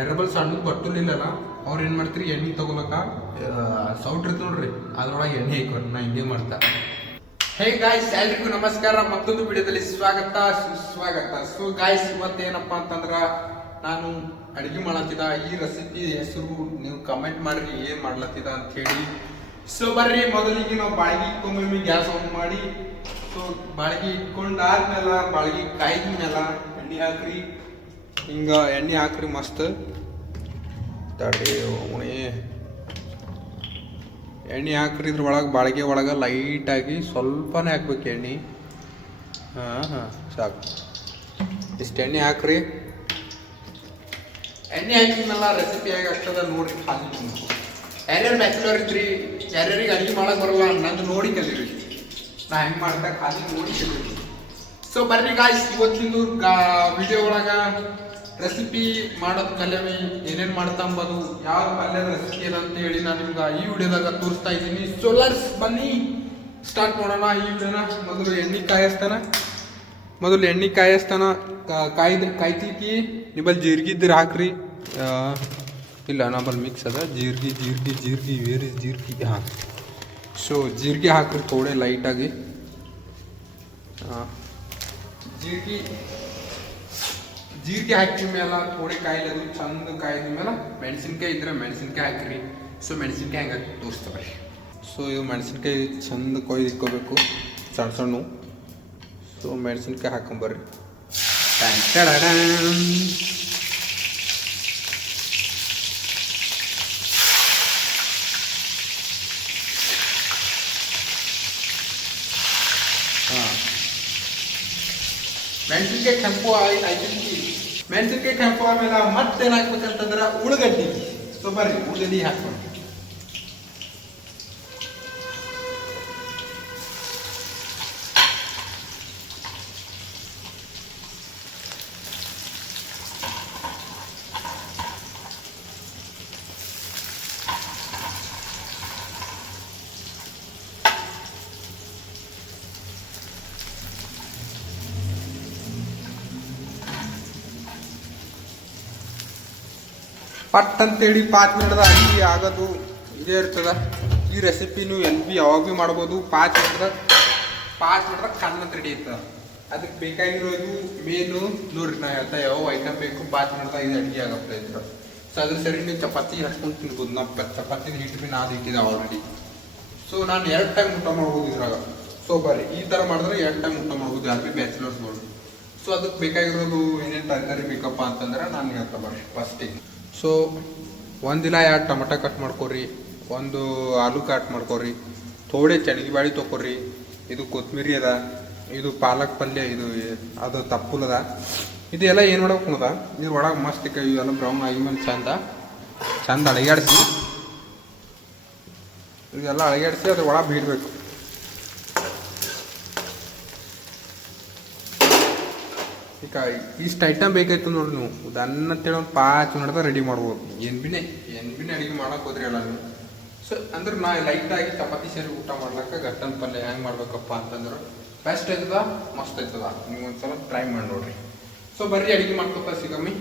ಎರಬಲ್ ಸಣ್ಣದು ಬಟ್ಟಲಿಲ್ಲಲ್ಲ ಅವ್ರು ಏನು ಮಾಡ್ತೀರಿ ಎಣ್ಣೆ ತಗೊಳಕ ಸೌಟ್ ಇರ್ತದೆ ನೋಡ್ರಿ ಅದ್ರೊಳಗೆ ಎಣ್ಣೆ ಹಾಕೋರಿ ನಾ ಹಿಂಗೆ ಮಾಡ್ತಾ. ಹೇ ಗಾಯ್ಸ್, ಎಲ್ರಿಗೂ ನಮಸ್ಕಾರ, ಮತ್ತೊಂದು ವಿಡಿಯೋದಲ್ಲಿ ಸ್ವಾಗತ ಸುಸ್ವಾಗತ. ಸೊ ಗಾಯ್ಸ್, ಇವತ್ತೇನಪ್ಪ ಅಂತಂದ್ರ ನಾನು ಅಡುಗೆ ಮಾಡತ್ತಿದ. ಈ ರೆಸಿಪಿ ಹೆಸರು ನೀವು ಕಮೆಂಟ್ ಮಾಡ್ರಿ ಏನು ಮಾಡ್ಲತ್ತಿದ ಅಂತ ಹೇಳಿ. ಸೊ ಬರ್ರಿ, ಮೊದಲಿಗೆ ನಾವು ಬಾಳ್ಗಿ ಇಟ್ಕೊಂಬಿ, ಗ್ಯಾಸ್ ಆನ್ ಮಾಡಿ. ಸೊ ಬಾಳ್ಗಿ ಇಟ್ಕೊಂಡಾದ್ಮೇಲೆ ಬಾಳ್ಗಿ ಕಾಯ್ದ ಮೇಲೆ ಎಣ್ಣೆ ಹಾಕ್ರಿ. ಹಿಂಗೆ ಎಣ್ಣೆ ಹಾಕ್ರಿ ಮಸ್ತ್. ತಡಿ ಉಣಿ ಎಣ್ಣೆ ಹಾಕ್ರಿ. ಇದ್ರ ಒಳಗೆ ಬಾಳಿಗೆ ಒಳಗೆ ಲೈಟಾಗಿ ಸ್ವಲ್ಪನೇ ಹಾಕ್ಬೇಕು ಎಣ್ಣೆ. ಹಾಂ ಸಾಕು, ಇಷ್ಟು ಎಣ್ಣೆ ಹಾಕ್ರಿ. ಎಣ್ಣೆ ಹಾಕಿದ್ಮೇಲೆ ರೆಸಿಪಿ ಆಗಿ ಅಷ್ಟದ ನೋಡ್ರಿ. ಖಾಲಿ ಯಾರ್ಯಾರು ಬ್ಯಾಚುಲರ್ ಇದ್ರಿ, ಯಾರ್ಯಾರಿಗೆ ಅಡುಗೆ ಮಾಡಕ್ಕೆ ಬರಲ್ಲ, ನಂದು ನೋಡಿ ಕಲೀರಿ. ನಾ ಹೆಂಗೆ ಮಾಡ್ತಾ ಖಾಲಿ ನೋಡಿ ಕಲೀರಿ. ಸೊ ಬರ್ರಿ ಗಾಯ್ಸ್, ಇವತ್ತಿಂದು ವಿಡಿಯೋ ಒಳಗೆ ರೆಸಿಪಿ ಮಾಡೋದು ಕಲಿಯಮಿ, ಏನೇನು ಮಾಡ್ತಾ ಅಂಬೋದು, ಯಾವ ಪಲ್ಯದ ರೆಸಿಪಿ ಅದ ಅಂತ ಹೇಳಿ ನಾನು ನಿಮ್ಗೆ ಈ ವಿಡಿಯೋದಾಗ ತೋರಿಸ್ತಾ ಇದ್ದೀನಿ. ಸೊ ಲೆಟ್ಸ್ ಬನ್ನಿ ಸ್ಟಾರ್ಟ್ ಮಾಡೋಣ ಈ ವಿಡಿಯೋನ. ಮೊದಲು ಎಣ್ಣೆ ಕಾಯಿಸ್ತಾನ ಕಾಯ್ತಿಕ್ಕಿ ನಿಮ್ಮಲ್ಲಿ ಜೀರಿಗೆ ಇದ್ರೆ ಹಾಕ್ರಿ. ಇಲ್ಲ ನಮ್ಮಲ್ಲಿ ಮಿಕ್ಸ್ ಅದ ಜೀರಿಗೆ ವೇರ್ ಇಸ್ ಜೀರಿಗೆ. ಹಾಂ, ಸೊ ಜೀರಿಗೆ ಹಾಕ್ರಿ ಥೋಡೆ ಲೈಟಾಗಿ. ಜೀರಿಗೆ ಹಾಕಿದ ಮೇಲೆ ಥೋಡೆ ಕಾಯಿಲೆ ಚಂದ ಕಾಯ್ದ ಮೇಲೆ ಮೆಣಸಿನ್ಕಾಯಿ ಇದ್ರೆ ಮೆಣಸಿನ್ಕಾಯಿ ಹಾಕಿರಿ. ಸೊ ಮೆಣಸಿನ್ಕಾಯಿ ಹಂಗೆ ತೋರಿಸ್ತಾ ಬರ್ರಿ. ಸೊ ಇದು ಮೆಣಸಿನ್ಕಾಯಿ ಚಂದ ಕೊಯ್ದು ಇಟ್ಕೋಬೇಕು ಸಣ್ಣ ಸಣ್ಣ. ಸೊ ಮೆಣಸಿನ್ಕಾಯಿ ಹಾಕೊಂಬರ್ರಿ. ಹಾಂ, ಮೆಣಸಿನ್ಕಾಯಿ ಕೆಂಪು ಆಯ್ತು. ಮೆಣಸಿನ್ಕಾಯಿ ಕೆಂಪು ಆಮೇಲೆ ಮತ್ತೇನು ಹಾಕ್ಬೇಕಂತಂದ್ರೆ ಉಳ್ಳಗಡ್ಡಿ. ಸೊ ಬರ್ರಿ ಉಳ್ಳಗಡ್ಡಿ ಹಾಕ್ಬೇಕು. ಪಟ್ ಅಂತೇಳಿ 5 ಮಿನಿಟ್ದ ಅಡುಗೆ ಆಗೋದು ಇದೇ ಇರ್ತದೆ. ಈ ರೆಸಿಪಿ ನೀವು ಯಾವಾಗ ಭೀ ಮಾಡ್ಬೋದು. 5 ಮಿನಿಟ್ದಾಗ ಕಣ್ಣಂತ ರೆಡಿ ಇರ್ತದೆ. ಅದಕ್ಕೆ ಬೇಕಾಗಿರೋದು ಮೇನು ನೋಡ್ರಿ, ನಾ ಹೇಳ್ತಾ ಯಾವ ಐಟಮ್ ಬೇಕು 5 ಮಿನಿಟ್ದಾಗ ಇದು ಅಡುಗೆ ಆಗತ್ತೆ ಇರ್ತದೆ. ಸೊ ಅದ್ರ ಸರಿ ನೀವು ಚಪಾತಿ ಹಚ್ಕೊಂಡು ತಿನ್ಬೋದು. ನಾವು ಚಪಾತಿನ ಹಿಟ್ಟು ಭೀ ನಾದು ಇಟ್ಟಿದ್ದೆ ಆಲ್ರೆಡಿ. ಸೊ ನಾನು 2 ಟೈಮ್ ಊಟ ಮಾಡ್ಬೋದು ಇದ್ರಾಗ. ಸೊ ಬರ್ರಿ, ಈ ಥರ ಮಾಡಿದ್ರೆ 2 ಟೈಮ್ ಊಟ ಮಾಡ್ಬೋದು ಯಾರು ಭೀ ಬ್ಯಾಚುಲರ್ಸ್ ನೋಡಿ. ಸೊ ಅದಕ್ಕೆ ಬೇಕಾಗಿರೋದು ಏನೇನು ತರಕಾರಿ ಬೇಕಪ್ಪ ಅಂತಂದ್ರೆ ನಾನು ಹೇಳ್ತಾ ಬರ್ರಿ ಫಸ್ಟಿಗೆ. ಸೊ 1 ಇಲ್ಲ 2 ಟೊಮೆಟೊ ಕಟ್ ಮಾಡ್ಕೊರಿ, 1 ಆಲೂ ಕಟ್ ಮಾಡ್ಕೊರಿ, ಥೋಡೆ ಚಣಿಗೆ ಬಾಳಿ ತೊಗೊರಿ. ಇದು ಕೊತ್ತಂಬರಿ ಅದ, ಇದು ಪಾಲಕ್ ಪಲ್ಯ, ಅದು ತಪ್ಪುಲ್ ಅದ. ಇದೆಲ್ಲ ಏನು ಮಾಡ್ಬೇಕು ಅದ, ಇದ್ರ ಒಳಗೆ ಮಸ್ತ್ ಇವೆಲ್ಲ ಬ್ರೌನ್ ಆಗಿ ಮೇಲೆ ಚಂದ ಅಳಗ್ಯಾಡಿಸಿ, ಇದೆಲ್ಲ ಅಳಗ್ಯಾಡಿಸಿ ಅದ್ರ ಒಳಗೆ ಬೀಳಬೇಕು. ಈಗ ಇಷ್ಟು ಐಟಮ್ ಬೇಕಾಯ್ತು ನೋಡ್ರಿ. ನೀವು ಅದನ್ನ ಅಂತೇಳಿ ಒಂದು 5 ಮಿನಿಟ್ದಾಗ ರೆಡಿ ಮಾಡ್ಬೋದು. ಏನು ಭೀ ಅಡುಗೆ ಮಾಡಕ್ಕೆ ಹೋದ್ರಿ ಅಲ್ಲ ನೀವು. ಸೊ ಅಂದ್ರೆ ನಾ ಲೈಟಾಗಿ ಚಪಾತಿ ಸೇರಿ ಊಟ ಮಾಡ್ಲಿಕ್ಕೆ ಗಟ್ಟನ ಪಲ್ಯ ಹೆಂಗೆ ಮಾಡ್ಬೇಕಪ್ಪ ಅಂತಂದ್ರೆ ಬೆಸ್ಟ್ ಆಯ್ತದ, ಮಸ್ತ್ ಆಯ್ತದ. ನೀವು ಒಂದ್ಸಲ ಟ್ರೈ ಮಾಡಿ ನೋಡ್ರಿ. ಸೊ ಬರ್ರಿ ಅಡುಗೆ ಮಾಡ್ಕೊತ ಸಿಗಮ್ಮಿ.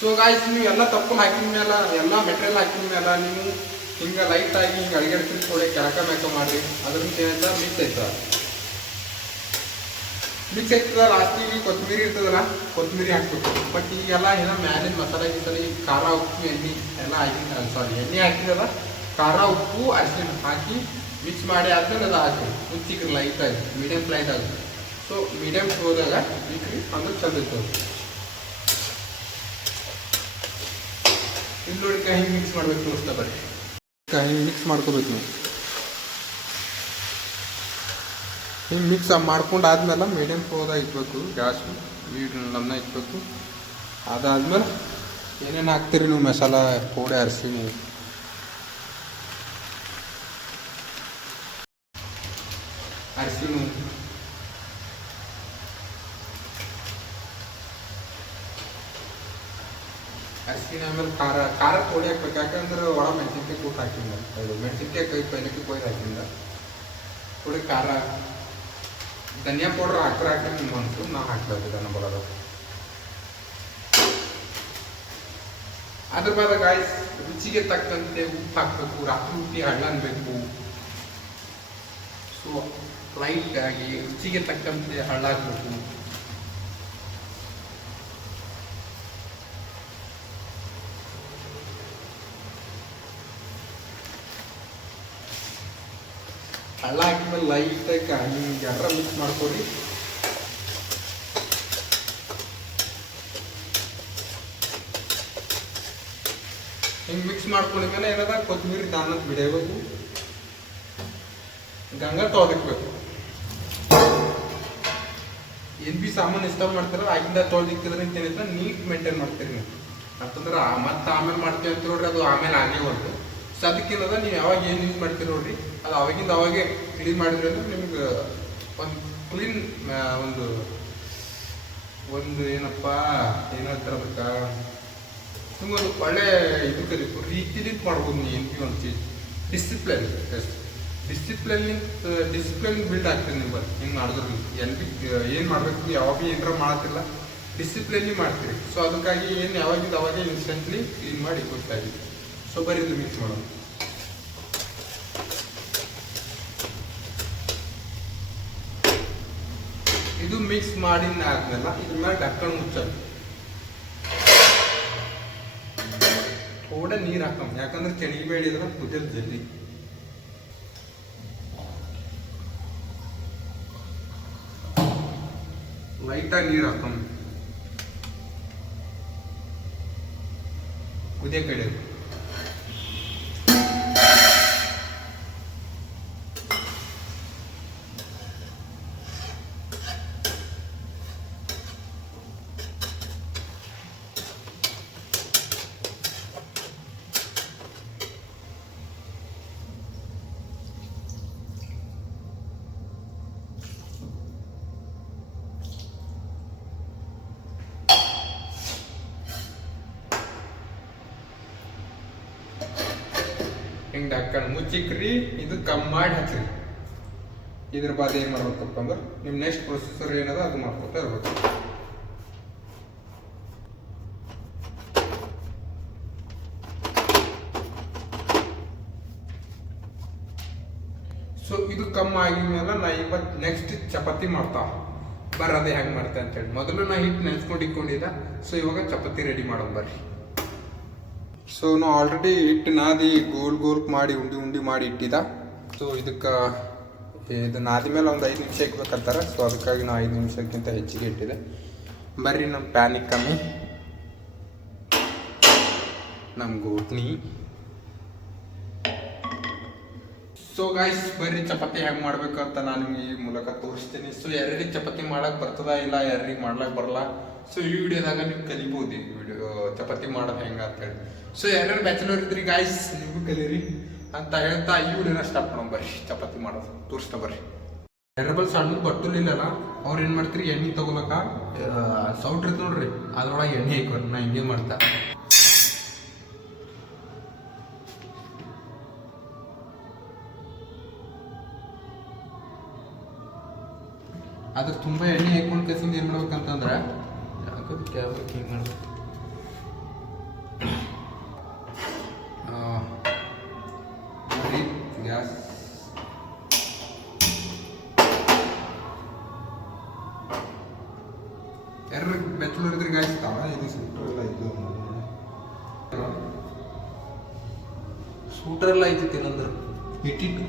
ಸೊ ಗಾಯ್ಸ್, ನೀವು ಎಲ್ಲ ತಪ್ಪು ಹಾಕಿದ ಮೇಲೆ, ಎಲ್ಲ ಮೆಟೀರಿಯಲ್ ಹಾಕಿದ ಮೇಲೆ ನೀವು ಹಿಂಗೆ ಲೈಟಾಗಿ ಹಿಂಗೆ ಅಡುಗೆ ಥೋಡೆ ಕೆಳಕ ಮಾಡಿರಿ. ಅದ್ರಿಂದ ಏನಂತ ಮಿಕ್ಸ್ ಆಯ್ತದ. ಲಾಸ್ಟಿಗೆ ಕೊತ್ತಂಬರಿ ಇರ್ತದಲ್ಲ, ಕೊತ್ತಂಬರಿ ಹಾಕ್ಬೇಕು. ಬಟ್ ಈಗೆಲ್ಲ ಏನೋ ಮ್ಯಾಲಿನ ಮಸಾಲೆ ಗಿಸಾಲೆ ಖಾರ ಉಪ್ಪು ಎಣ್ಣೆ ಎಲ್ಲ ಎಣ್ಣೆ ಹಾಕಿದಲ್ಲ, ಖಾರ ಉಪ್ಪು ಅರಿಶಿಣ ಹಾಕಿ ಮಿಕ್ಸ್ ಮಾಡಿ ಆದ್ಮೇಲೆ ಅದು ಹಾಕಿ ಮುಚ್ಚಿಕ್ರಿ ಲೈಟಾಗಿ, ಮೀಡಿಯಮ್ ಫ್ಲೈಟ್ ಆಗಿ. ಸೊ ಮೀಡಿಯಮ್ ಹೋದಾಗ ಇಕ್ರಿ ಅಂದ್ರೆ ಚಂದ ಇರ್ತದೆ. ಇಲ್ಲಿ ನೋಡಿ ಹಿಂಗೆ ಮಿಕ್ಸ್ ಮಾಡ್ಬೇಕು ತೋರಿಸ್ತಾ ಬರ್ರಿ. ಹಿಂಗೆ ಮಿಕ್ಸ್ ಮಾಡ್ಕೋಬೇಕು ನೀವು. ಹಿಂಗೆ ಮಿಕ್ಸ್ ಮಾಡ್ಕೊಂಡು ಆದ್ಮೇಲೆ ಮೀಡಿಯಮ್ ಫ್ಲೇಮ್ದಾಗ ಇಟ್ಬೇಕು, ಗ್ಯಾಸ್ ಮೀಡಿಯಮ್ನ ಇಟ್ಬೇಕು. ಅದಾದ್ಮೇಲೆ ಏನೇನು ಹಾಕ್ತೀರಿ ನೀವು ಮಸಾಲ, ಪೌಡೆ, ಅರಿಶಿಣ, ಆಮೇಲೆ ಖಾರ ಪೌಡೆ ಹಾಕ್ಬೇಕು. ಯಾಕಂದ್ರೆ ಒಳ ಮೆಣಸಿನ್ಕಾಯಿ ಕೂಟ್ ಹಾಕಿಲ್ಲ, ಮೆಣಸಿನ್ಕಾಯಿ ಪೈಲಕ್ಕೆ ಕೊಯ್ದು ಹಾಕಿಲ್ಲ. ಥೋಡೆ ಖಾರ, ಧನಿಯಾ ಪೌಡರ್ ಹಾಕ್ರಿ ನಿಮ್ಮ ಮನಸ್ಸು. ನಾ ಹಾಕ್ಬೇಕು ಧನ ಬರೋದು. ಅದ್ರ ಬಾದ ಗಾಯ್ಸ್ ರುಚಿಗೆ ತಕ್ಕಂತೆ ಉಪ್ಪು ಹಾಕಬೇಕು, ರಾತ್ರಿ ಉಪ್ಪಿ ಹಳ್ಳ ಅನ್ಬೇಕು. ಸೊ ಲೈಟ್ ಆಗಿ ರುಚಿಗೆ ತಕ್ಕಂತೆ ಹಳ್ಳ ಹಾಕಬೇಕು. ಹಳ್ಳ ಹಾಕಿದ್ಮೇಲೆ ಲೈಟಾಗಿ ಹಿಂಗೆ ಎಲ್ಲರ ಮಿಕ್ಸ್ ಮಾಡ್ಕೊರಿ. ಹಿಂಗೆ ಮಿಕ್ಸ್ ಮಾಡ್ಕೊಂಡಿದ್ಮೇಲೆ ಏನದ ಕೊತ್ತಂಬರಿ ದಾನಕ್ಕೆ ಬಿಡಬೇಕು, ಗಂಗಾ ತೊಳೆದಿಕ್ಬೇಕು. ಏನು ಭೀ ಸಾಮಾನು ಇಷ್ಟ ಮಾಡ್ತಾರ ಆಗಿಂದ ತೊಳೆದಿಕ್ಕಿದ್ರೆ ಏನಿಲ್ಲ ನೀಟ್ ಮೇಂಟೈನ್ ಮಾಡ್ತೀರಿ ನೀವು. ಅಂತಂದ್ರೆ ಮತ್ತೆ ಆಮೇಲೆ ಮಾಡ್ತೀವಿ ಅಂತ ನೋಡ್ರಿ, ಅದು ಆಮೇಲೆ ಆಗೇ ಹೊರಟು. ಸೊ ಅದಕ್ಕೇನದ ನೀವು ಯಾವಾಗ ಏನು ಯೂಸ್ ಮಾಡ್ತೀರಿ ನೋಡ್ರಿ, ಅದು ಅವಾಗಿಂದ ಅವಾಗೆ ಕ್ಲೀನ್ ಮಾಡಿದ್ರಿ ಅಂದ್ರೆ ನಿಮ್ಗೆ ಒಂದು ಕ್ಲೀನ್ ಒಂದು ಏನಪ್ಪ ಏನು ಹೇಳ್ತಾರೆ ಅದಕ್ಕೆ ನಿಮ್ಗೊಂದು ಒಳ್ಳೆ ಇದು ಕಲಿತು ರೀತಿಲಿ ಮಾಡ್ಬೋದು. ನೀವು ಏನು ಭೀ ಒಂದು ಚೀಸ್ ಡಿಸಿಪ್ಲಿನ್ ಡಿಸಿಪ್ಲಿನ್ ಬಿಲ್ಡ್ ಆಗ್ತದೆ ನಿಮ್ಗೆ ಹಿಂಗೆ ಮಾಡಿದ್ರು. ಎಲ್ಲಿ ಭೀ ಏನು ಮಾಡಬೇಕು, ಯಾವಾಗ ಭೀ ಏನಾರ ಮಾಡತ್ತಿಲ್ಲ ಡಿಸಿಪ್ಲಿನ್ಲಿ ಮಾಡ್ತೀರಿ. ಸೊ ಅದಕ್ಕಾಗಿ ಏನು ಯಾವಾಗಿಂದ ಅವಾಗೆ ಇನ್ಸ್ಟೆಂಟ್ಲಿ ಕ್ಲೀನ್ ಮಾಡಿ ಗೊತ್ತಾಗಿ. ಸೊ ಬರೀ ಇದು ಮಿಕ್ಸ್ ಮಾಡೋದು. ಇದು ಮಿಕ್ಸ್ ಮಾಡಿದ ಆದ್ಮೇಲೆ ಇದ್ರ ಮೇಲೆ ಢಕ್ಕಣ ಮುಚ್ಚೋದು. ಥೋಡೆ ನೀರು ಹಾಕಮ್, ಯಾಕಂದ್ರೆ ಚಣಿಗೆ ಬೇಡಿದ್ರೆ ಕುದಿಯೋದು ಜಲ್ದಿ. ಲೈಟಾಗಿ ನೀರು ಹಾಕಮ್, ಕುದಿಯ ಕಡೆ. ಹಿಂಗೆ ಹಾಕೊಂಡು ಮುಚ್ಚಿಕ್ರಿ, ಇದು ಕಮ್ಮಿ ಮಾಡಿ ಹಚ್ಚಿರಿ. ಇದ್ರ ಬಾದ ಏನು ಮಾಡ್ಬೇಕಪ್ಪ ಅಂದ್ರೆ ನಿಮ್ಮ ನೆಕ್ಸ್ಟ್ ಪ್ರೊಸೆಸರ್ ಏನದ ಅದು ಮಾಡ್ಕೊತಾ ಇರ್ಬೇಕು. ಸೊ ಇದು ಕಮ್ಮಿ ಆಗಿದ್ಮೇಲೆ ನಾ ಇವತ್ತು ನೆಕ್ಸ್ಟ್ ಚಪಾತಿ ಮಾಡ್ತಾ ಬರೋದೇ ಹೆಂಗೆ ಮಾಡ್ತೆ ಅಂತೇಳಿ. ಮೊದಲು ನಾ ಹಿಟ್ಟು ನೆನೆಸ್ಕೊಂಡು ಇಟ್ಕೊಂಡಿದ್ದ. ಸೊ ಇವಾಗ ಚಪಾತಿ ರೆಡಿ ಮಾಡೋದು ಬರ್ರಿ. ಸೊ ನಾವು ಆಲ್ರೆಡಿ ಹಿಟ್ಟು ನಾದಿ ಗೋಲ್ ಮಾಡಿ ಉಂಡಿ ಮಾಡಿ ಇಟ್ಟಿದ್ದ. ಸೊ ಇದಕ್ಕೆ ಇದು ನಾದಿ ಮೇಲೆ ಒಂದು 5 ನಿಮಿಷ ಇಕ್ಬೇಕಂತಾರೆ. ಸೊ ಅದಕ್ಕಾಗಿ ನಾವು 5 ನಿಮಿಷಕ್ಕಿಂತ ಹೆಚ್ಚಿಗೆ ಇಟ್ಟಿದೆ. ಬರ್ರಿ ನಮ್ಮ ಪ್ಯಾನಿಗೆ ಕಮ್ಮಿ ನಮ್ಮ ಗೋಟ್ನಿ. ಸೊ ಗಾಯ್ಸ್ ಬರ್ರಿ ಚಪಾತಿ ಹೆಂಗೆ ಮಾಡ್ಬೇಕು ಅಂತ ನಾನು ನಿಮ್ಗೆ ಈ ಮೂಲಕ ತೋರಿಸ್ತೀನಿ. ಸೊ ಯಾರ್ಯಾರಿಗೆ ಚಪಾತಿ ಮಾಡಕ್ಕೆ ಬರ್ತದ ಇಲ್ಲ ಯಾರಿಗೆ ಮಾಡ್ಲಕ್ಕೆ ಬರಲ್ಲ, ಸೊ ಈ ವಿಡಿಯೋದಾಗ ನೀವು ಕಲಿಬೋದು ಈ ವಿಡಿಯೋ ಚಪಾತಿ ಮಾಡೋದು ಹೆಂಗೆ ಅಂತೇಳಿ. ಸೊ ಯಾರ್ಯಾರು ಬ್ಯಾಚುಲರ್ ಇದ್ರಿ ಗಾಯ್ಸ್ ನೀವು ಕಲೀರಿ ಅಂತ ಹೇಳ್ತಾ ಈ ವಿಡಿಯೋನ ಸ್ಟಾರ್ಟ್ ಮಾಡೋಣ. ಬರ್ರಿ ಚಪಾತಿ ಮಾಡೋದು ತೋರಿಸ್ತಾ ಬರ್ರಿ. ಎರಬಲ್ ಸಣ್ಣ ಬಟ್ಟಲಿಲ್ಲಲ್ಲ ಅವ್ರು ಏನು ಮಾಡ್ತೀರಿ, ಎಣ್ಣೆ ತಗೊಳಕ ಸೌಟ್ ಇರ್ತದೆ ನೋಡ್ರಿ, ಅದ್ರೊಳಗೆ ಎಣ್ಣೆ ಹಾಕೋರಿ. ನಾ ಹಿಂಗೆ ಮಾಡ್ತಾ ಅದ್ರ ತುಂಬ ಎಣ್ಣೆ ಹಾಕೊಂಡು ಕಸಿಂದ ಏನು ಮಾಡ್ಬೇಕಂತಂದ್ರೆ ಯಾಕಂದ್ರೆ ಕ್ಯಾಬ್ರಿಗೆ ಹಿಂಗೆ ಮಾಡ್ಬೇಕು. ಗ್ಯಾಸ್ ಯಾರು ಬ್ಯಾಚುಲರ್ ಇದ್ರೆ ಗಾಯ್ಸ್ ಇದು ಸೂಟ್ರೆಲ್ಲ ಇದು ಸೂಟ್ರೆಲ್ಲ ಐತಿ ಏನಂದ್ರೆ ಹಿಟ್ಟಿಟ್ಟು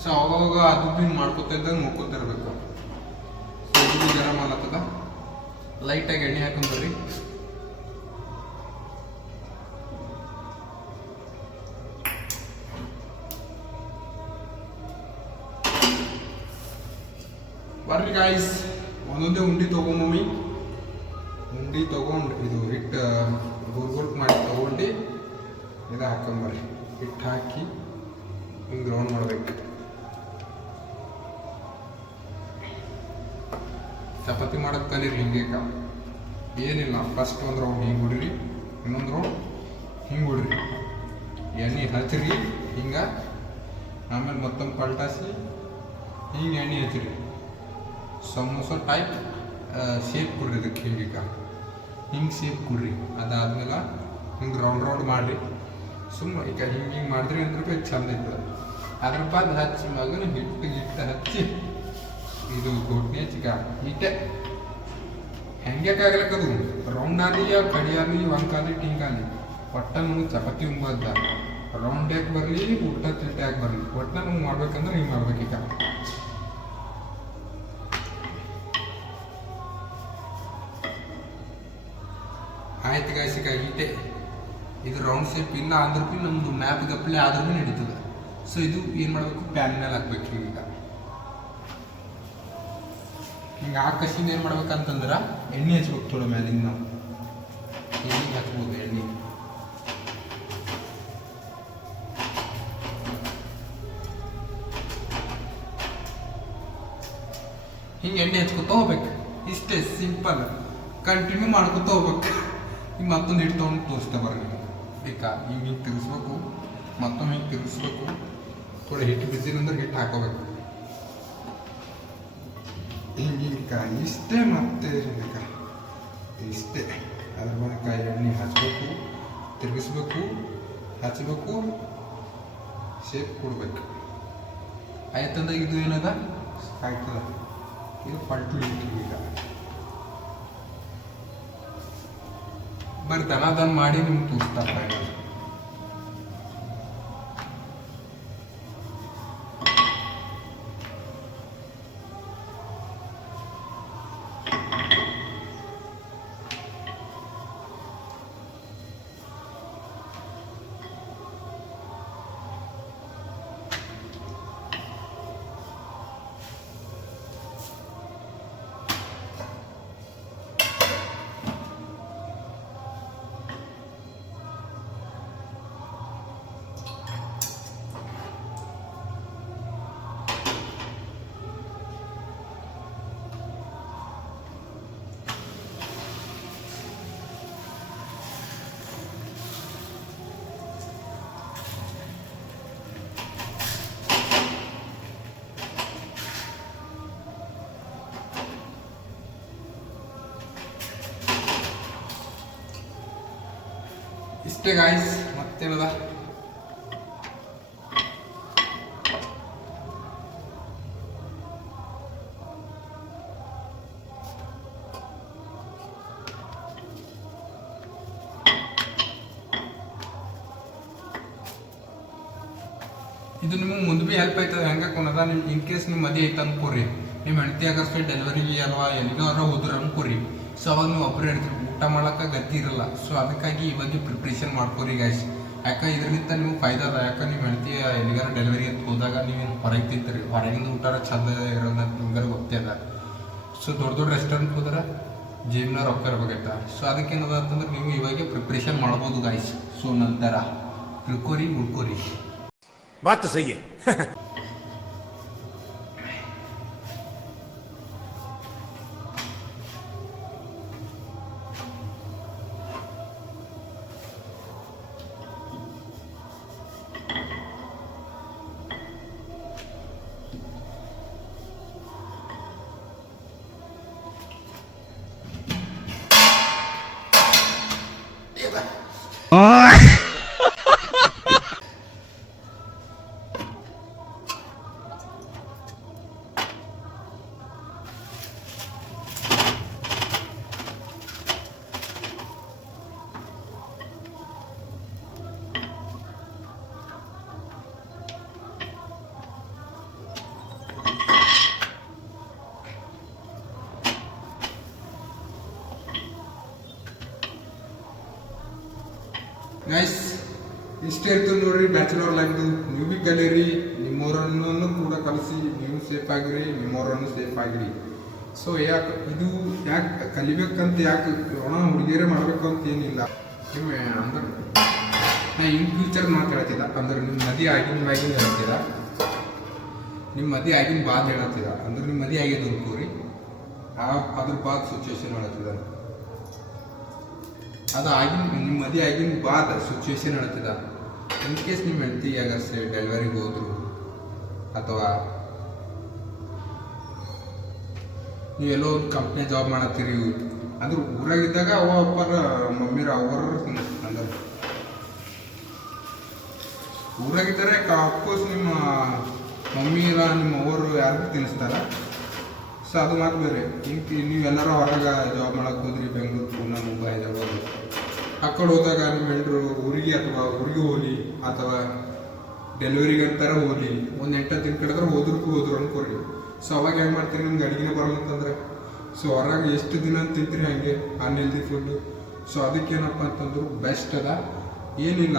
ಸೊ ಅವಾಗ ಅದು ಭೀ ಮಾಡ್ಕೊತಾ ಇದ್ದಾಗ ನೋಡ್ಕೊತಾ ಇರ್ಬೇಕು. ಸೊ ಇದು ಗರಂ ಆಗತ್ತದ, ಲೈಟಾಗಿ ಎಣ್ಣೆ ಹಾಕೊಂಡ್ಬರ್ರಿ. ಬರ್ರಿ ಗಾಯ್ಸ್ ಒಂದೊಂದೇ ಉಂಡಿ ತೊಗೊಂಬಮ್ಮಿ. ಉಂಡಿ ತೊಗೊಂಡು ಇದು ಹಿಟ್ಟು ಗೋಲ್ ಮಾಡಿ ತೊಗೊಂಡು ಇದು ಹಾಕೊಂಬರ್ರಿ. ಹಿಟ್ಟು ಹಾಕಿ ಹಿಂಗೆ ರೌಂಡ್ ಮಾಡ್ಬೇಕು. ಚಪಾತಿ ಮಾಡೋದು ಕಲೀರಿ ಹಿಂಗೆ ಏನಿಲ್ಲ. ಫಸ್ಟ್ ಒಂದು ರೌಂಡ್ ಹಿಂಗೆ ಹೊಡ್ರಿ, ಇನ್ನೊಂದು ರೌಂಡ್ ಹಿಂಗೆ ಹೊಡ್ರಿ, ಎಣ್ಣೆ ಹಚ್ಚಿರಿ ಹಿಂಗೆ. ಆಮೇಲೆ ಮತ್ತೊಂದು ಪಲ್ಟಾಸಿ ಹಿಂಗೆ ಎಣ್ಣೆ ಹಚ್ಚಿರಿ. ಸಮೋಸ ಟೈಪ್ ಶೇಪ್ ಕೊಡ್ರಿ ಇದಕ್ಕೆ ಹಿಂಗೆ ಶೇಪ್ ಕೊಡ್ರಿ. ಅದಾದ್ಮೇಲೆ ಹಿಂಗೆ ರೌಂಡ್ ಮಾಡಿರಿ. ಸುಮ್ಮನೆ ಈಗ ಹಿಂಗೆ ಮಾಡಿದ್ರಿ ಅಂದ್ರೆ ಚಂದ ಇರ್ತದೆ. ಅದ್ರ ಬಾದ್ ಹಚ್ಚಿ ಮಗನ ಹಿಟ್ಟು ಹಚ್ಚಿ ಇದು ಗೋಟ್ನಿ ಹಚ್ಚಿಗ ಈಟೆ ಹೆಂಗ್ಯಾಕಾಗ್ಲಕ್ಕದು ರೌಂಡ್ ಆಲಿ ಕಡಿಯಾಲಿ ಒಂಕಾಲಿ ಟಿಂಗಾಲಿ ಒಟ್ಟ ನಮ್ಗೆ ಚಪಾತಿ ಉಂಬದ್ದ ರೌಂಡ್ ಯಾಕೆ ಬರಲಿ ಊಟ ತಿಟ್ಟ ಯಾಕೆ ಬರಲಿ ಒಟ್ಟ ನಮ್ಗೆ ಮಾಡ್ಬೇಕಂದ್ರೆ ಹಿಂಗೆ ಮಾಡ್ಬೇಕೀಗ. ಆಯ್ತು ಗಾಯ್ಸ್, ಈಗ ಈಟೆ ಇದು ರೌಂಡ್ ಶೇಪ್ ಇಲ್ಲ ಅಂದ್ರೂ ಭೀ ನಮ್ಮದು ಮ್ಯಾಪ್ ಗಪ್ಲೆ ಆದ್ರೂ ನಡೀತದೆ. ಸೊ ಇದು ಏನು ಮಾಡಬೇಕು, ಪ್ಯಾನ್ ಮೇಲೆ ಹಾಕ್ಬೇಕು. ಈಗ ಹಿಂಗೆ ಆ ಕಸಿನ ಏನು ಮಾಡ್ಬೇಕಂತಂದ್ರೆ ಎಣ್ಣೆ ಹಚ್ಬೇಕು. ಥೋಡ ಮ್ಯಾಲಿಂದ ನಾವು ಎಣ್ಣೆ ಹಚ್ಬೋದು. ಎಣ್ಣೆ ಹಿಂಗೆ ಎಣ್ಣೆ ಹಚ್ಕೊತ ಹೋಗ್ಬೇಕು. ಇಷ್ಟೇ ಸಿಂಪಲ್, ಕಂಟಿನ್ಯೂ ಮಾಡ್ಕೊತ ಹೋಗ್ಬೇಕು. ಈಗ ಮತ್ತೊಂದು ಹಿಟ್ಟು ತೊಗೊಂಡು ತೋರಿಸ್ತಾ ಬರ್ರಿ ನೀವು. ಬೇಕಾ ಹಿಂಗೆ ತಿರ್ಸ್ಬೇಕು, ಮತ್ತೊಮ್ಮೆ ಹಿಂಗೆ ತಿರ್ಸ್ಬೇಕು. ಥೋಡೆ ಹಿಟ್ಟು ಬಿಸಿನಂದ್ರೆ ಹಿಟ್ಟು ಹಾಕೋಬೇಕು ಹಿಂಗೆ ಇಷ್ಟೇ. ಮತ್ತೆ ಇಷ್ಟೇ ಅದ್ರ ಮೂಲಕ ಎಣ್ಣೆ ಹಚ್ಬೇಕು, ತಿರುಗಿಸ್ಬೇಕು, ಹಚ್ಬೇಕು, ಶೇಪ್ ಕೊಡ್ಬೇಕು. ಆಯ್ತಂದ ಇದು ಏನದ ಆಯ್ತದ. ಇದು ಪಲ್ಟು ಹಿಟ್ಟು. ಈಗ ಬರೀ ದನ ಮಾಡಿ ನಿಮ್ಗೆ ತೋರಿಸ್ತಾರೆ. ಇಷ್ಟೇ ಗಾಯ್ಸ್, ಮತ್ತೇನದ. ಇದು ನಿಮಗೆ ಮುಂದೆ ಭೀ ಹೆಲ್ಪ್ ಆಯ್ತದೆ. ಹೆಂಗೆ ಕೊನದ ನಿಮ್ಮ ಇನ್ ಕೇಸ್ ನಿಮ್ಮ ಮದುವೆ ಐತೆ ಅನ್ಕೋರಿ, ನಿಮ್ಮ ಹೆಂಡತಿ ಆಗಷ್ಟೇ ಡೆಲಿವರಿಗೆ ಅಲ್ವಾ ಎಲ್ಲಿಗಾರ ಹೋದ್ರೆ ಅನ್ಕೋರಿ. ಸೊ ಅವಾಗ ನೀವು ಒಬ್ಬರು ಹೇಳ್ತೀರಿ, ಊಟ ಮಾಡೋಕೆ ಗತಿ ಇರಲ್ಲ. ಸೊ ಅದಕ್ಕಾಗಿ ಇವಾಗ ಪ್ರಿಪ್ರೇಷನ್ ಮಾಡ್ಕೋರಿ ಗಾಯ್ಸ್. ಯಾಕೆ ಇದರಿಂದ ನಿಮ್ಗೆ ಫಾಯ್ದ ಅದ. ಯಾಕೆ ನಿಮ್ಮ ಹೆಂಡತಿ ಎಲ್ಲಿಗಾರ ಡೆಲಿವರಿ ಅಂತ ಹೋದಾಗ ನೀವೇನು ಹೊರಗೆ ತಿಂತೀರಿ, ಹೊರಗಿಂದ ಊಟ ಚಂದ ಇರೋದ ನಿಮ್ಗಾರ ಗೊತ್ತೇ ಅದ. ಸೊ ದೊಡ್ಡ ರೆಸ್ಟೋರೆಂಟ್ ಹೋದ್ರೆ ಜೇಬ್ನ ರೊಕ್ಕ ಇರ್ಬೇಕಾಯ್ತ. ಸೊ ಅದಕ್ಕೇನದ ಅಂತಂದ್ರೆ ನೀವು ಇವಾಗ ಪ್ರಿಪ್ರೇಷನ್ ಮಾಡ್ಬೋದು ಗಾಯ್ಸ್. ಸೊ ನಂತರ ತಿಳ್ಕೋರಿ, ಉಳ್ಕೋರಿ. बात तो सही है. ಗೈಸ್ ಇಷ್ಟೇ ಇರ್ತದೆ ನೋಡ್ರಿ ಬ್ಯಾಚುಲರ್ ಲೈಫ್ದು. ನೀವು ಭೀ ಕಲೀರಿ, ನಿಮ್ಮವರನ್ನು ಕೂಡ ಕಲಿಸಿ, ನೀವು ಸೇಫ್ ಆಗಿರಿ, ನಿಮ್ಮವರನ್ನು ಸೇಫ್ ಆಗಿರಿ. ಸೊ ಯಾಕೆ ಕಲಿಬೇಕಂತ ಯಾಕೆ ಒಣ ಹುಡುಗಿಯರೇ ಮಾಡ್ಬೇಕಂತ ಏನಿಲ್ಲ. ನಿಮ್ಮ ಅಂದ್ರೆ ನಾ ಇನ್ ಫ್ಯೂಚರ್ ಮಾತು ಹೇಳ್ತಿದ್ದ ಅಂದ್ರೆ ನಿಮ್ಮ ಮದುವೆ ಆಗಿನ ಹೇಳ್ತಿದ್ದ, ನಿಮ್ಮ ಮದುವೆ ಆಗಿನ ಬಾದ್ ಹೇಳತ್ತಿದ ಅಂದ್ರೆ ನಿಮ್ಮ ಮದುವೆ ಆಗ್ಯದ ಅನ್ಕೋರಿ. ಅದ್ರ ಬಾದ್ ಸಿಚುವೇಶನ್ ಹೇಳ್ತಿದ ಅದು ಆಗಿನ ನಿಮ್ಮ ಮದುವೆ ಆಗಿನ ಬಾದ್ ಸಿಚುವೇಶನ್ ಹೇಳ್ತಿದ. ಇನ್ ಕೇಸ್ ನಿಮ್ಮ ಹೆಂಡತಿ ಆಗಷ್ಟೇ ಡೆಲಿವರಿಗೆ ಹೋದ್ರು ಅಥವಾ ನೀವೆಲ್ಲೋ ಒಂದು ಕಂಪ್ನಿ ಜಾಬ್ ಮಾಡತ್ತೀರಿ ಅಂದ್ರೆ ಊರಾಗಿದ್ದಾಗ ಅವ ಅಪ್ಪರ ಮಮ್ಮಿರ ಅವ್ರ ಅಂದ್ರೆ ಊರಾಗಿದ್ದರೆ ಅಫ್ಕೋರ್ಸ್ ನಿಮ್ಮ ಮಮ್ಮಿ ಇಲ್ಲ ನಿಮ್ಮ ಅವರು ಯಾರಿಗೂ ತಿನ್ನಿಸ್ತಾರ. ಸೊ ಅದು ಮಾತು ಬೇರೆ. ನೀವೆಲ್ಲರೂ ಹೊರಗೆ ಜಾಬ್ ಮಾಡಕ್ಕೆ ಹೋದ್ರಿ ಬೆಂಗಳೂರು, ಪೂನಾ, ಮುಂಬೈ, ಹೈದರಾಬಾದ್ ಆ ಕಡೆ ಹೋದಾಗ ನಿಮ್ಮ ಹೆಂಡ್ರು ಊರಿಗೆ ಅಥವಾ ಊರಿಗೆ ಹೋಗ್ಲಿ ಅಥವಾ ಡೆಲಿವರಿಗೆ ಅಂತಾರ ಹೋಗ್ಲಿ ಒಂದು 8 ದಿನ ಕಡೆದ್ರೆ ಹೋದ್ರು ಅನ್ಕೋರಿ. ಸೊ ಅವಾಗ ಹೆಂಗೆ ಮಾಡ್ತೀರಿ, ನಿಮ್ಗೆ ಅಡುಗೆನೇ ಬರಲ್ಲ ಅಂತಂದ್ರೆ ಸೊ ಹೊರಗೆ ಎಷ್ಟು ದಿನ ಅಂತ ತಿಂತೀರಿ ಹಂಗೆ ಅನ್ಹೆಲ್ದಿ ಫುಡ್ಡು. ಸೊ ಅದಕ್ಕೇನಪ್ಪ ಅಂತಂದ್ರು ಬೆಸ್ಟ್ ಅದ. ಏನಿಲ್ಲ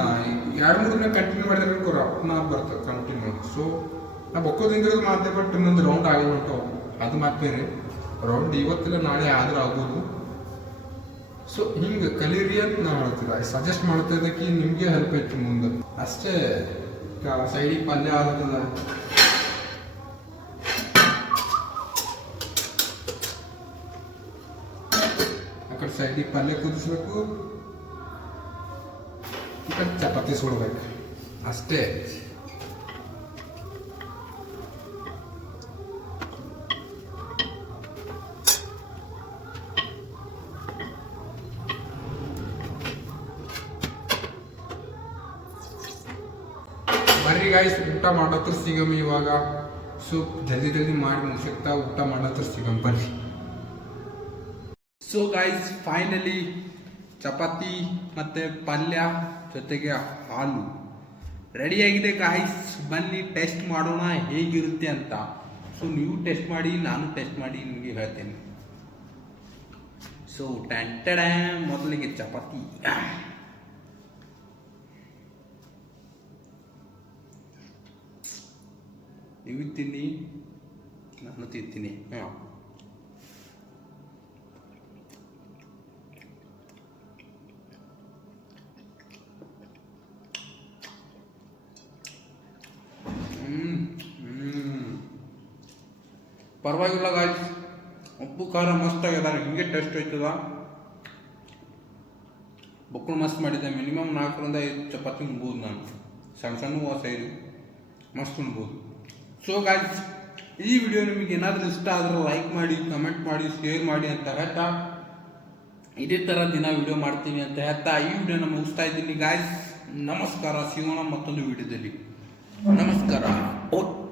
2-3 ದಿನ ಕಂಟಿನ್ಯೂ ಮಾಡಿದ್ರೆ ಅನ್ಕೋರಿ ಅಪ್ಪನ ಬರ್ತದೆ ಕಂಟಿನ್ಯೂ. ಸೊ ನಾವು ಬಕ್ಕೋದಿಂದಿರೋದು ಮಾತೇ, ಬಟ್ ಇನ್ನೊಂದು ರೌಂಡ್ ಆಗಿಬಿಟ್ಟು ಅದು ಮಾತು ಬೇರೆ. ರೌಂಡ್ ಇವತ್ತಿಲ್ಲ ನಾಳೆ ಆದ್ರೆ ಆಗ್ಬೋದು. ಸೊ ಹಿಂಗೆ ಕಲೀರಿ ಅಂತ ನಾವು ಹೇಳ್ತೀವಿ. ಸಜೆಸ್ಟ್ ಮಾಡ್ತಾ ಇದ್ದಕ್ಕೆ ನಿಮಗೆ ಹೆಲ್ಪ್ ಐತಿ ಮುಂದೆ ಅಷ್ಟೇ. ಸೈಡಿಗೆ ಪಲ್ಯ ಆಗ್ತದ, ಆ ಕಡೆ ಸೈಡಿಗೆ ಪಲ್ಯ ಕುದಿಸ್ಬೇಕು, ಈ ಕಡೆ ಚಪಾತಿ ಸುಡ್ಬೇಕು ಅಷ್ಟೇ. ಬರ್ರಿ ಗಾಯ್ಸ್, ಊಟ ಮಾಡತ್ರ ಸಿಗಮ್ ಇವಾಗ. ಸೊ ಜಲ್ದಿ ಮಾಡಿ ಮುಗಿಸ್ತಾ ಊಟ ಮಾಡತ್ರ ಸಿಗಮ್ ಬರ್ರಿ. ಸೊ ಗಾಯ್ಸ್ ಫೈನಲಿ ಚಪಾತಿ ಮತ್ತೆ ಪಲ್ಯ ಜೊತೆಗೆ ಹಾಲು ರೆಡಿಯಾಗಿದೆ ಗಾಯ್ಸ್. ಬನ್ನಿ ಟೆಸ್ಟ್ ಮಾಡೋಣ ಹೇಗಿರುತ್ತೆ ಅಂತ. ಸೊ ನೀವು ಟೆಸ್ಟ್ ಮಾಡಿ, ನಾನು ಟೆಸ್ಟ್ ಮಾಡಿ ನಿಮಗೆ ಹೇಳ್ತೇನೆ. ಸೊ ಮೊದಲಿಗೆ ಚಪಾತಿ. ನೀವು ತಿನ್ನಿ, ನಾನು ತಿಂತೀನಿ. ಪರವಾಗಿಲ್ಲ ಗಾಯ್ಸ್, ಉಪ್ಪು ಖಾರ ಮಸ್ತ್ ಆಗ್ಯದ. ಹಿಂಗೆ ಟೇಸ್ಟ್ ಆಯ್ತದ. ಬಕ್ಕಳು ಮಸ್ತ್ ಮಾಡಿದ್ದೆ. ಮಿನಿಮಮ್ 4ರಿಂದ 5 ಚಪಾತಿ ಉಣ್ಬೋದು ನಾನು. ಸಣ್ಣ ಸೈಜು ಮಸ್ತ್ ಉಣ್ಬೋದು. ಸೊ ಗಾಯ್ಸ್, ಈ ವಿಡಿಯೋ ನಿಮಗೆ ಏನಾದರೂ ಇಷ್ಟ ಆದ್ರೆ ಲೈಕ್ ಮಾಡಿ, ಕಮೆಂಟ್ ಮಾಡಿ, ಶೇರ್ ಮಾಡಿ ಅಂತ ಹೇಳ್ತಾ ಇದೇ ಥರ ದಿನ ವಿಡಿಯೋ ಮಾಡ್ತೀನಿ ಅಂತ ಹೇಳ್ತಾ ಈ ವಿಡಿಯೋನ ಮುಗಿಸ್ತಾ ಇದ್ದೀನಿ ಗಾಯ್ಸ್. ನಮಸ್ಕಾರ. ಸಿಗೋಣ ಮತ್ತೊಂದು ವಿಡಿಯೋದಲ್ಲಿ. ನಮಸ್ಕಾರ. ಓಕೆ.